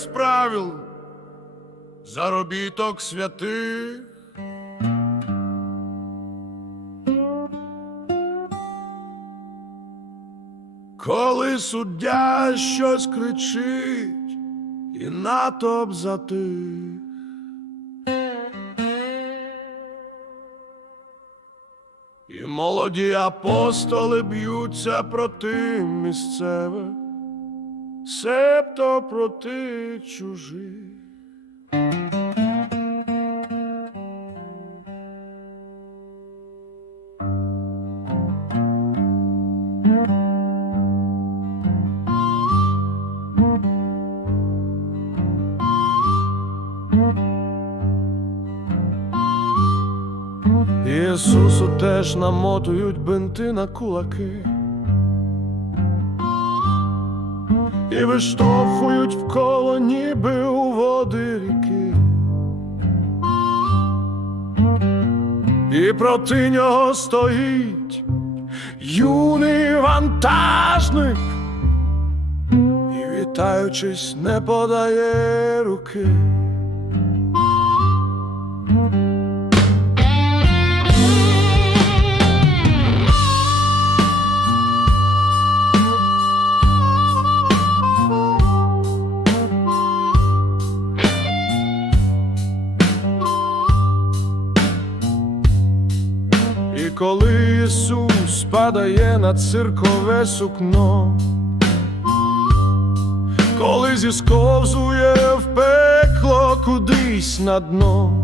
без правил, заробіток святих. Коли суддя щось кричить, і натовп затих. І молоді апостоли б'ються проти місцевих, себто проти чужих. Ісусу теж намотують бинти на кулаки і виштовхують вколо, ніби у води ріки. І проти нього стоїть юний вантажник, і вітаючись, не подає руки. Коли Ісус падає на циркове сукно, коли зісковзує в пекло кудись на дно,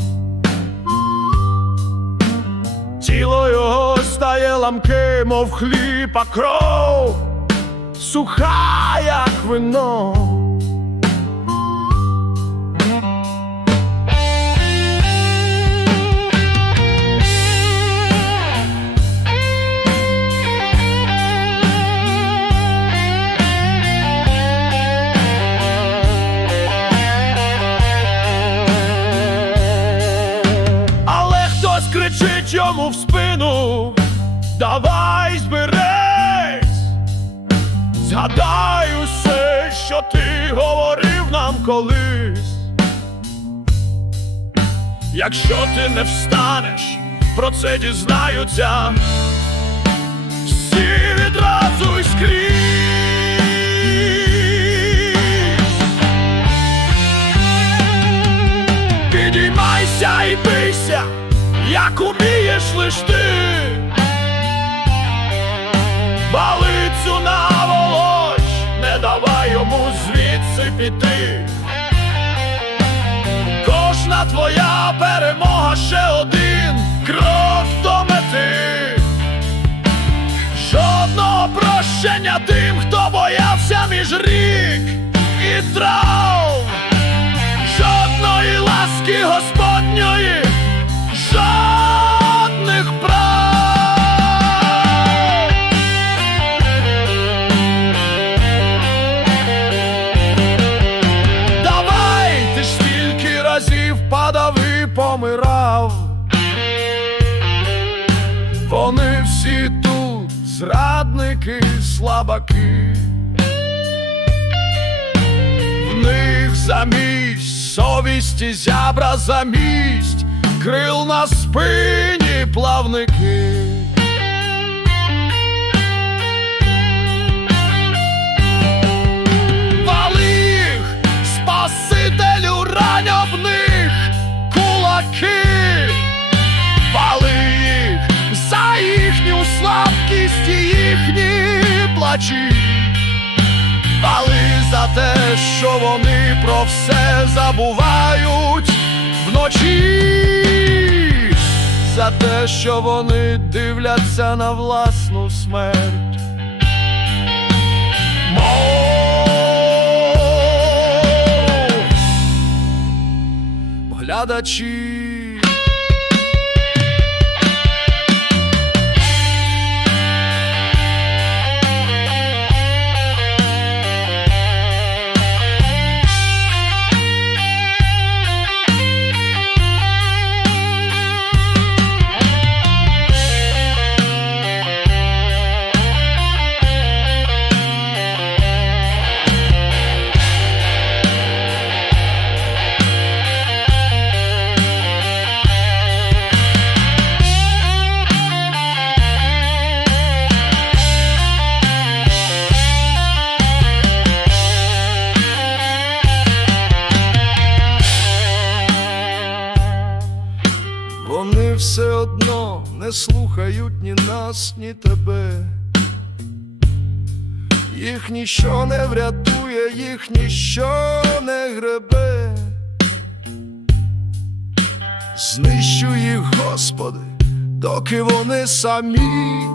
тіло його стає ламке, мов хліб, а кров, суха, як вино. Усе, що ти говорив нам колись. Якщо ти не встанеш, про це дізнаються всі відразу і скрізь. Підіймайся і бийся, як умієш лиш ти. Піти. Кожна твоя перемога ще один Вони всі тут зрадники, слабаки. В них замість совісті зябра замість крил на спині плавники. Що вони про все забувають вночі, за те, що вони дивляться на власну смерть. Мов глядачі. Слухають ні нас, ні тебе. Їх ніщо не врятує, їх ніщо не гребе. Знищуй їх, Господи, доки вони самі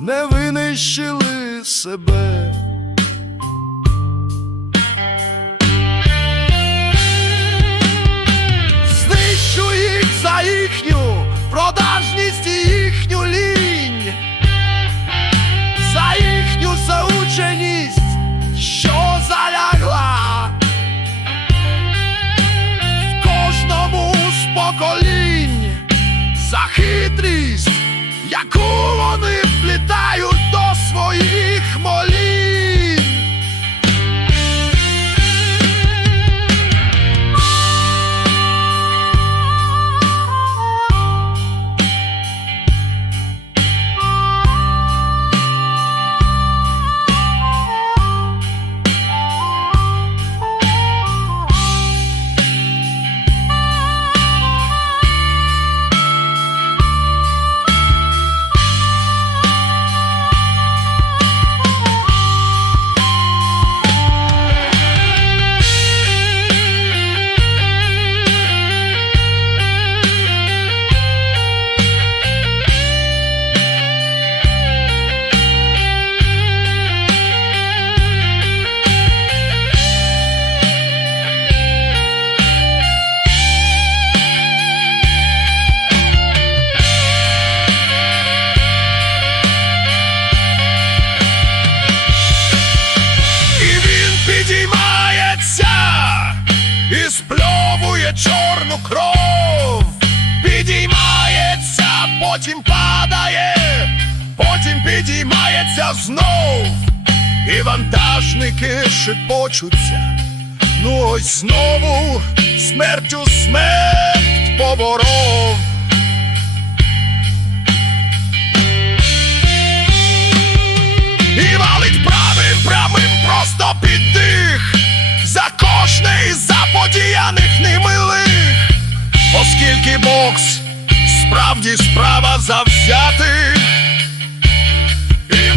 не винищили себе. Чорну кров, підіймається, потім падає, потім підіймається знов, і вантажники шипочуться. Ну ось знову смертю смерть поборов. І валить правим, прямим просто під дих За кожне із заподіяних немилих Оскільки бокс справді справа завзятих І